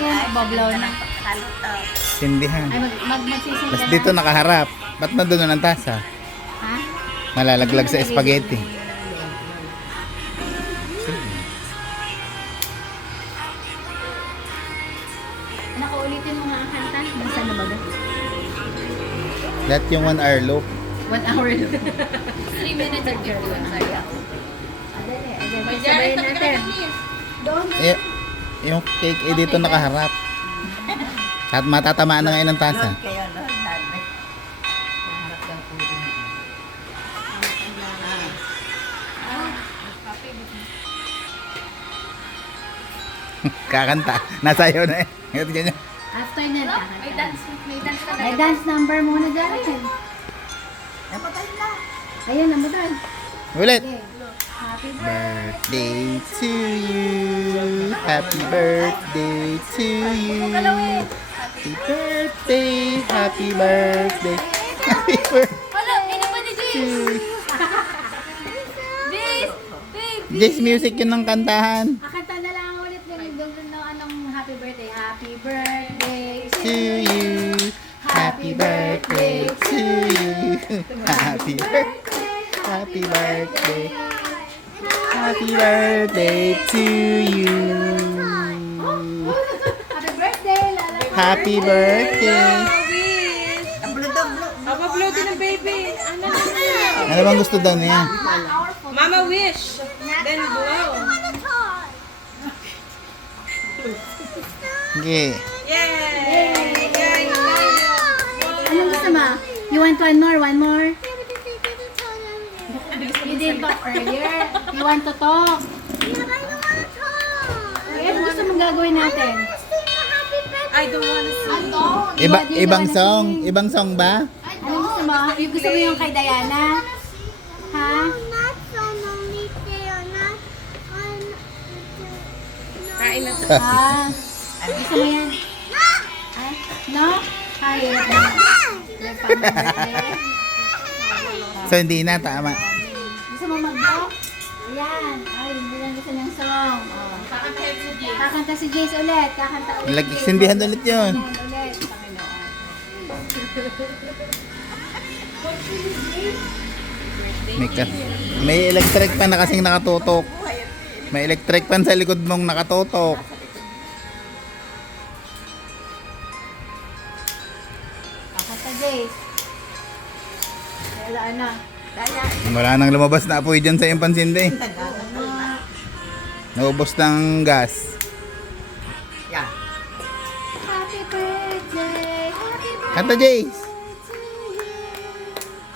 yan, bablaw na. Sindihan. Ay, magsisinda Tapos na. dito nakaharap. Ba't na doon ang tasa? Ha? Nalalaglag sa spaghetti. Nakaulitin mo nga ang kanta. Nasaan na ba ba? That yung 1 hour loop. 1 hour. 3 minutes and 51 seconds. Adali, adali. Sabayin natin. Eh, yung cake eh dito nakaharap. At matatamaan na ngayon ng tasa. Kakanta. Nasayaw na eh. Ito ganyan. After na, May dance ka na. may dance number muna dyan. Ayun, namatay. Ulit. Okay. Happy Birthday to you. Happy birthday to you. Happy birthday. Happy birthday. Happy birthday Wala, ano ba ni to Jace? you. Jace! Babe! Jazz music yun ng kantahan. Akanta na lang ulit yung anong happy birthday. Happy birthday To you. Happy birthday to you. Happy birthday. Happy birthday. Happy birthday to you. Happy birthday, Lala. Happy birthday. Mama blow din ng baby. Ano bang gusto daw niya? Mama wish. Then blow. Sige. Yay! Anong gusto mo? You want one more? One more? You didn't talk earlier. You want to talk? Ay, ano gusto mong gagawin natin? I don't wanna see. Ibang song? Ibang song ba? Anong gusto mo? Yung gusto mo yung kay Diana? Ha? Kain na to. Ah, gusto mo yan? Ay, no? Ay, hirap na. Birthday. So hindi na, tama. Gusto mo mag-talk? Ayan. Ay, hindi lang gusto niyang song. Oh. Kakanta si Jace ulit. Kakanta ulit. Sindihan ulit yun. Sindihan ulit. May, may electric fan na kasing nakatutok. May electric fan sa likod mong nakatutok. Kakanta Jace. Wala na. Wala nang lumabas na apoy dyan sa iyong pansindi. Naubos ng gas. Happy birthday. Happy birthday. Kanta Jace.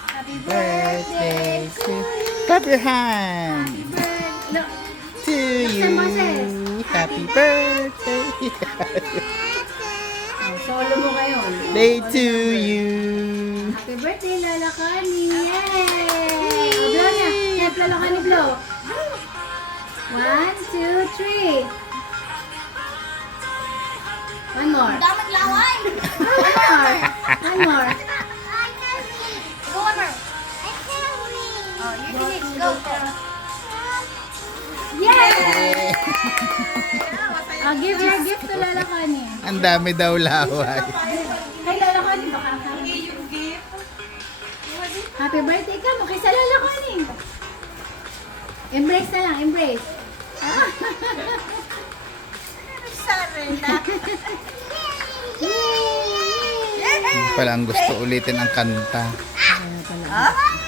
Happy Birthday to clap your hand No. to you. Happy birthday. Oh, solo mo ngayon. Day to you. Happy birthday, Lala Connie! Yay! O, blow na. Help Lala Connie blow. 1, 2, 3. One more. Damag laway! One more. One more. Go on, Mar. Oh, you can eat. Go. Yay! Give your gift to Lala Connie. Ang dami daw laway. Kay Lala Connie, baka happy birthday ka mo kay sa Lala Connie. Embrace na lang, embrace. Pala ang gusto ulitin ang kanta. Kaya pala.